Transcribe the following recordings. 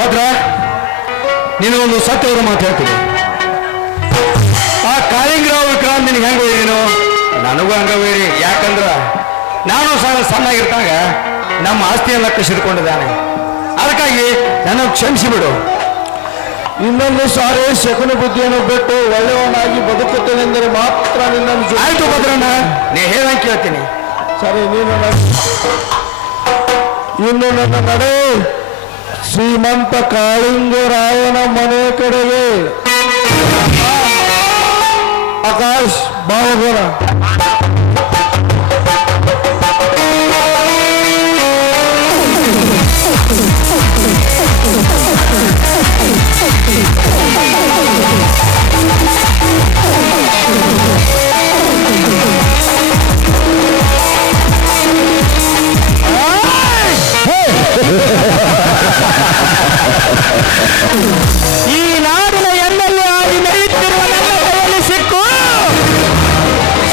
ಭದ್ರ, ನೀನು ಒಂದು ಸತ್ಯವಾದ ಮಾತು ಹೇಳ್ತೀನಿ. ಆ ಕಾಳಿಂಗರಾವ್ ವಿಕ್ರಾಂತ್ ನಿನಗೆ ಹೆಂಗ ನೀನು ನನಗೂ ಹಂಗವೇರಿ. ಯಾಕಂದ್ರ ನಾನು ಸಣ್ಣಾಗಿರ್ತಾಗ ನಮ್ಮ ಆಸ್ತಿಯನ್ನ ಕಸಿದುಕೊಂಡಿದ್ದಾನೆ. ಅದಕ್ಕಾಗಿ ನಾನು ಕ್ಷಮಿಸಿ ಬಿಡು. ಇನ್ನೊಂದು ಸಾರಿ ಶಕುನ ಬುದ್ಧಿಯನ್ನು ಬಿಟ್ಟು ಒಳ್ಳೆಯವನಾಗಿ ಬದುಕುತ್ತೇನೆಂದರೆ ಮಾತ್ರ ನಿನ್ನನ್ನು. ಆಯ್ತು ಭದ್ರಣ್ಣ, ನೀ ಹೇಳಂಗೆ ಕೇಳ್ತೀನಿ. ಸರಿ, ಇನ್ನು ನನ್ನ ನಡೆ ಶ್ರೀಮಂತ ಕಾಳಿಂಗರಾಯನ ಮನೆ ಕಡೆಗೆ. ಆಕಾಶ್ ಬಾವಗೋಣ. ಈ ನಾಡಿನ ಎಲ್ಲೆಲ್ಲೂ ಆಗಿ ನಡೆಯುತ್ತಿರುವ ನನ್ನ ಕೈಯಲ್ಲಿ ಸಿಕ್ಕು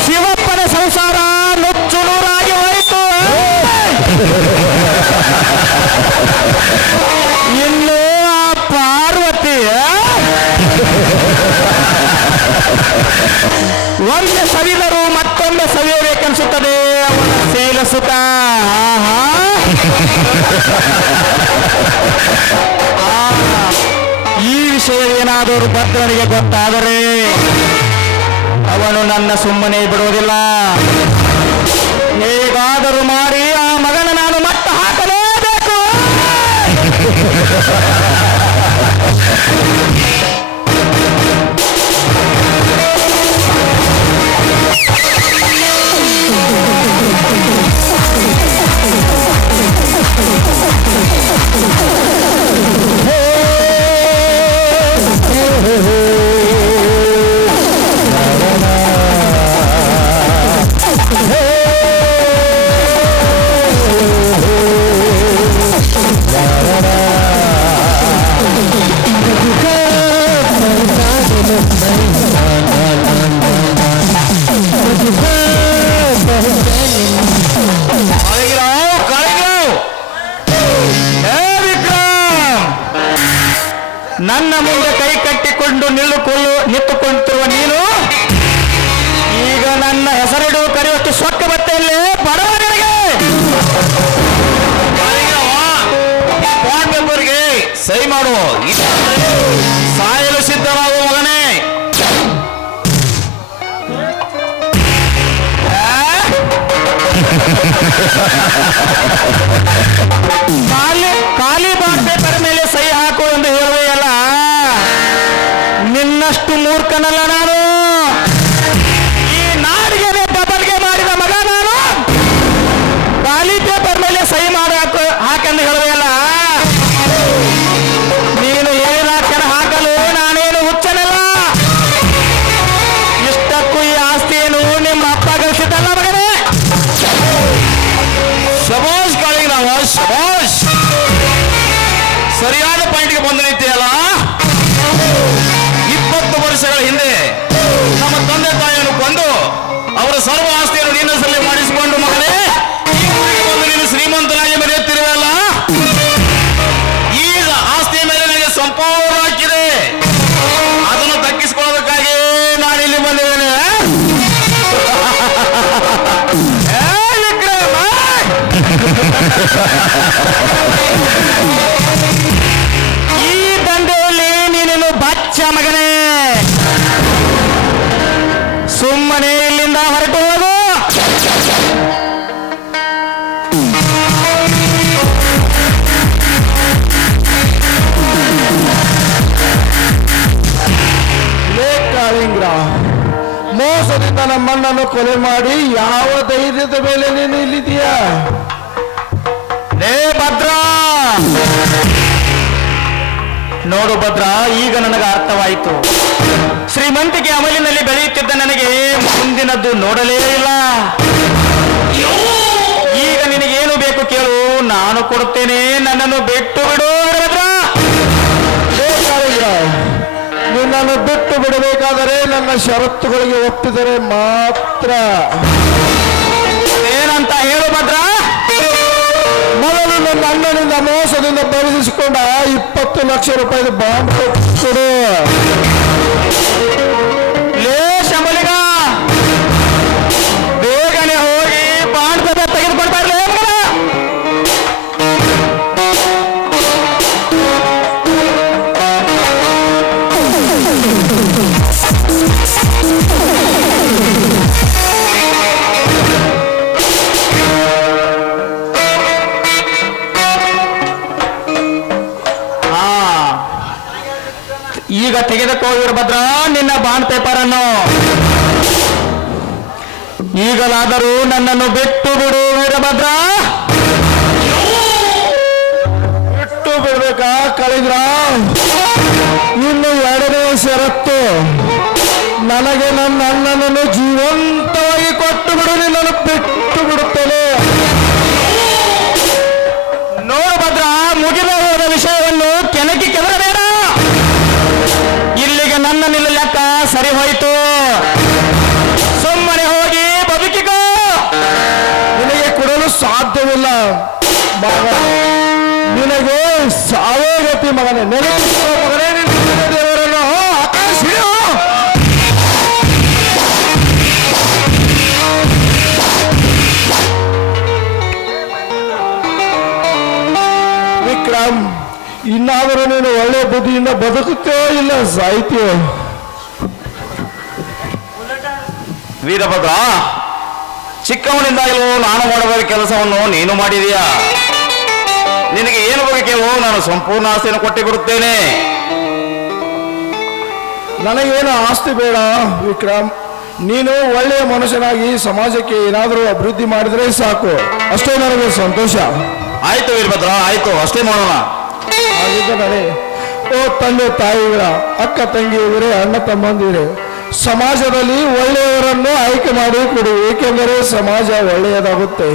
ಶಿವಪ್ಪನ ಸಂಸಾರ ನುಚ್ಚು ನೂರಾಗಿ ಹೋಯಿತು. ಇನ್ನು ಆ ಪಾರ್ವತಿ ಒಮ್ಮೆ ಸವಿದರು ಮತ್ತೊಮ್ಮೆ ಸವಿಯಬೇಕೆನಿಸುತ್ತದೆ ಅವನ ಶೀಲ ಸುಖ. ಈ ವಿಷಯ ಏನಾದರೂ ಭದ್ರನಿಗೆ ಗೊತ್ತಾದರೆ ಅವನು ನನ್ನ ಸುಮ್ಮನೆ ಬಿಡುವುದಿಲ್ಲ. ಹೇಗಾದರೂ ಮಾಡಿ ಆ ಮಗನ ನಾನು ಮಟ್ಟ ಹಾಕಲೇಬೇಕು. ನನ್ನ ಮುಂದೆ ಕೈ ಕಟ್ಟಿಕೊಂಡು ನಿಂತುಕೊಳ್ಳುತ್ತಿರುವ ನೀನು ಈಗ ನನ್ನ ಹೆಸರಿಡು ಕರೆಯುವಷ್ಟು ಸೊಕ್ಕ ಬತ್ತೆಯಲ್ಲೇ ಬಡವರಿಗೆ ಪೇಪರ್ಗೆ ಸಹಿ ಮಾಡು. ಸಾಯಲು ಸಿದ್ಧವಾಗುವ ಮಗನೇ. ಖಾಲಿ ಬಾಂಡ್ ಪೇಪರ್ ಮೇಲೆ ಸಹಿ ಹಾಕು ಎಂದು ಹೇಳುವೆಯಲ್ಲ, ನಿನ್ನಷ್ಟು ಮೂರ್ಖನಲ್ಲ ನಾನು. ಈ ನಾಡಿಗೆ ಬದಲಿಗೆ ಮಾಡಿದ ಮಗ ನಾನು. ಖಾಲಿ ಪೇಪರ್ ಮೇಲೆ ಸಹಿ ಹಾಕೆಂದು ಹೇಳುವೆಯಲ್ಲ, ನೀನು ಹೇಳಿದ ಹಾಕನ ಹಾಕಲು ನಾನೇನು ಹುಚ್ಚನಲ್ಲ. ಇಷ್ಟಕ್ಕೂ ಈ ಆಸ್ತಿಯನ್ನು ನಿಮ್ಮ ಅಪ್ಪ ಗಳಿಸಿದ್ದಲ್ಲ ಮಗನೇ. ಶಬಾಷ್ ಕಾಳಿಂಗರಾವ, ಶಬಾಷ್. ಸರಿಯಾದ ಪಾಯಿಂಟ್ಗೆ ಬಂದು ನಿಂತೆಯಲ್ಲ. 20 ವರ್ಷಗಳ ಹಿಂದೆ ನಮ್ಮ ತಂದೆ ತಾಯಿಯನ್ನು ಕೊಂದು ಅವರ ಸರ್ವ ಆಸ್ತಿಯನ್ನು ನಿನ್ನ ಹೆಸರಲ್ಲಿ ಮಾಡಿಸಿಕೊಂಡು ಮಗನೇ ಈ ಊರಿಗೆ ಬಂದು ನೀನು ಶ್ರೀಮಂತನಾಗಿ ಮೆರೆಯುತ್ತಿರುವಲ್ಲ. ಈಗ ಆಸ್ತಿಯ ಮೇಲೆ ನನಗೆ ಸಂಪೂರ್ಣ ಹಾಕಿದೆ. ಅದನ್ನು ದಕ್ಕಿಸಿಕೊಳ್ಳೋದಕ್ಕಾಗಿ ನಾನು ಇಲ್ಲಿ ಬಂದಿದ್ದೇನೆ. ಈ ದಂಧೆಯಲ್ಲಿ ನೀನೇನು ಬಚ್ಚ ಮಗನೇ. ಸುಮ್ಮನೆ ಇಲ್ಲಿಂದ ಹೊರಟು ಹೋಗು. ಕಾಳಿಂಗರಾವ್, ಮೋಸದಿಂದ ನಮ್ಮಣ್ಣನ್ನು ಕೊಲೆ ಮಾಡಿ ಯಾವ ಧೈರ್ಯದ ಮೇಲೆ ನೀನು ಇಲ್ಲಿದೀಯಾ? ಭದ್ರ, ನೋಡು ಭದ್ರ, ಈಗ ನನಗೆ ಅರ್ಥವಾಯಿತು. ಶ್ರೀಮಂತಿಕೆ ಅಮಲಿನಲ್ಲಿ ಬೆಳೆಯುತ್ತಿದ್ದ ನನಗೆ ಮುಂದಿನದ್ದು ನೋಡಲೇ ಇಲ್ಲ. ಈಗ ನಿನಗೇನು ಬೇಕು ಕೇಳು, ನಾನು ಕೊಡುತ್ತೇನೆ. ನನ್ನನ್ನು ಬಿಟ್ಟು ಬಿಡು ಭದ್ರ. ನಿನ್ನನ್ನು ಬಿಟ್ಟು ಬಿಡಬೇಕಾದರೆ ನನ್ನ ಷರತ್ತುಗಳಿಗೆ ಒಪ್ಪಿದರೆ ಮಾತ್ರ. ಏನಂತ ಹೇಳು ಭದ್ರ. ಮೊದಲು ಅಣ್ಣನಿಂದ ಮೋಸದಿಂದ ಬರೆದಿಸಿಕೊಂಡ 20 ಲಕ್ಷ ರೂಪಾಯಿ ಬಾಂಡ್ ಕೊಡು. ಲೇ ಶಂಬಲಿಗ, ಬೇಗನೆ ಹೋಗಿ ಬಾಂಡ್ ಪೇಪರ್ ತೆಗೆದುಕೊಂಡು ಬರ್ಲೇ ಮಗನ. ಈಗ ತೆಗೆದುಕೋ ವೀರಭದ್ರ ನಿನ್ನ ಬಾಂಡ್ ಪೇಪರ್ ಅನ್ನು. ಈಗಲಾದರೂ ನನ್ನನ್ನು ಬಿಟ್ಟು ಬಿಡು ವೀರಭದ್ರ. ಬಿಟ್ಟು ಬಿಡ್ಬೇಕಾ ಕಳಿದ್ರ? ಇನ್ನು 2ನೇ ಷರತ್ತು, ನನಗೆ ನನ್ನ ಅಣ್ಣನನ್ನು ಜೀವಂತವಾಗಿ ಕೊಟ್ಟು ಬಿಡು, ನಿನ್ನನ್ನು ಬಿಟ್ಟು ಬಿಡುತ್ತೇನೆ. ನೋಡು ಭದ್ರ, ಮುಗಿದ ಹೋದ ವಿಷಯವನ್ನು ಕೆಣಕಿ ಕೆದರಬೇಡ. ಇಲ್ಲಿಗೆ ನನ್ನ ನಿಲ್ಲ ಲೆಕ್ಕ ಸರಿ ಹೋಯಿತು. ಸುಮ್ಮನೆ ಹೋಗಿ ಬದುಕಿಕೋ. ನಿನಗೆ ಕೊಡಲು ಸಾಧ್ಯವಿಲ್ಲ ಮಗ, ನಿನಗೆ ಸಾವೇ ಗತಿ ಮಗನೇ. ನೆನಪಿಸುವ ಮಗನೇ ನಿನ್ನ ದೇವರನ್ನು ಆಕಾಶ ಹಿಡಿಯು. ವಿಕ್ರಮ್, ಇನ್ನಾದರೂ ನೀನು ಒಳ್ಳೆ ಬುದ್ಧಿಯಿಂದ ಬದುಕುತ್ತೋ ಇಲ್ಲ ಸಾಯ್ತೀಯೋ? ವೀರಭದ್ರ, ಚಿಕ್ಕವನಿಂದಾಗಲೂ ನಾನು ಮಾಡಬೇಕಾದ ಕೆಲಸವನ್ನು ನೀನು ಮಾಡಿದೀಯಾ. ನಿನಗೆ ಏನು ಬೇಕೋ ನಾನು ಸಂಪೂರ್ಣ ಆಸ್ತಿಯನ್ನು ಕೊಟ್ಟು ಬಿಡುತ್ತೇನೆ. ನನಗೇನು ಆಸ್ತಿ ಬೇಡ ವಿಕ್ರಮ್, ನೀನು ಒಳ್ಳೆಯ ಮನುಷ್ಯನಾಗಿ ಸಮಾಜಕ್ಕೆ ಏನಾದರೂ ಅಭಿವೃದ್ಧಿ ಮಾಡಿದರೆ ಸಾಕು, ಅಷ್ಟೇ ನನಗೆ ಸಂತೋಷ. ಆಯ್ತು ವೀರಭದ್ರ, ಆಯ್ತು, ಅಷ್ಟೇ ಮಾಡೋಣ. ಹಾಗಿದ್ದರೆ ಓ ತಂದೆ ತಾಯಿಗಳ, ಅಕ್ಕ ತಂಗಿಯವರೇ, ಅಣ್ಣ ತಮ್ಮಂದಿರೇ, ಸಮಾಜದಲ್ಲಿ ಒಳ್ಳೆಯವರನ್ನು ಆಯ್ಕೆ ಮಾಡಿ ಕೊಡಿ, ಏಕೆಂದರೆ ಸಮಾಜ ಒಳ್ಳೆಯದಾಗುತ್ತೆ.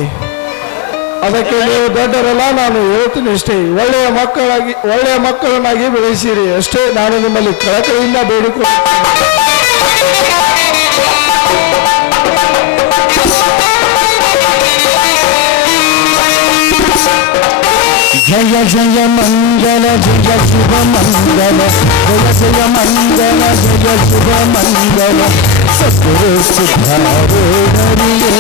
ಅದಕ್ಕೆ ನೀವು ದೊಡ್ಡರಲ್ಲ, ನಾನು ಹೇಳ್ತೀನಿ ಅಷ್ಟೇ, ಒಳ್ಳೆಯ ಮಕ್ಕಳನ್ನಾಗಿ ಬೆಳೆಸಿರಿ ಅಷ್ಟೇ. ನಾನು ನಿಮ್ಮಲ್ಲಿ ಕಳಕಳಿಯಿಂದ ಬೇಡಿಕೊಳ್ಳುತ್ತೇನೆ. ಜಯ ಜಯ ಮಂಗಲ ಜಯ ಶುಭ ಮಂಗಲ, ಜಯ ಜಯ ಮಂಗಲ ಜಯ ಶುಭ ಮಂಗಲ. ಸದ್ಗುರು ಸಿದ್ಧಾರೂಢರಿಗೆ,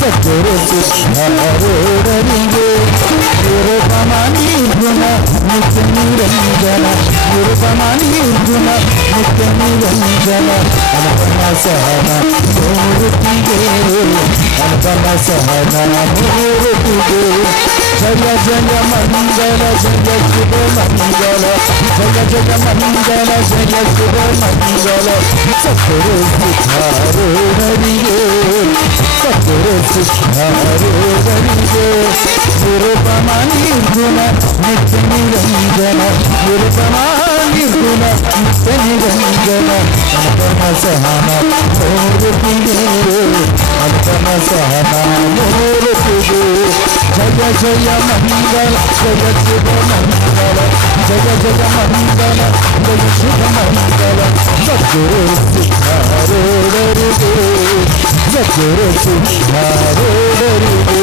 ಸದ್ಗುರು ಸಿದ್ಧಾರೂಢರಿಗೆ. ನಿರುಪಮಾನಿ ಗುಣ ನಿತ್ಯ ನಿರಂಜನ, ನಿರುಪಮಾನಿ ಗುಣ ನಿತ್ಯ ನಿರಂಜನ. ಅನುಪಮ ಸಹನ ಮೂರ್ತಿಗೆ, ಅನುಪಮ ಸಹನ ಮೂರ್ತಿಗೆ. ಜಯ ಜಯ ಮಂಗಲ ಜಯ ಶುಭ ಮಂಗಲ, ಜಯ ಜಯ ಮಂಗಲ ಜಯ ಶುಭ ಮಂಗಲ. ಸದ್ಗುರು ಸಿದ್ಧಾರೂಢರಿಗೆ, ಸದ್ಗುರು ಸಿದ್ಧಾರೂಢರಿಗೆ. ನಿರುಪಮ ನಿರ್ಗುಣ ನಿತ್ಯ ನಿರಂಜನ, ನಿರುಪಮ ನಿರ್ಗುಣ ನಿತ್ಯ ನಿರಂಜನ. ಅನುಪಮ ಸಹನ ಮೂರ್ತಿಗೆ, ಅನುಪಮ ಸಹನ ಮೂರ್ತಿಗೆ. ಜಯ ಜಯ ಮಂಗಲ ಜಯ ಶುಭ ಮಂಗಲ, ಜಯ ಜಯ ಮಂಗಲ ಜಯ ಶುಭ ಮಂಗಲ. ಸದ್ಗುರು ಸಿದ್ಧಾರೂಢರಿಗೆ, ಸದ್ಗುರು ಸಿದ್ಧಾರೂಢರಿಗೆ.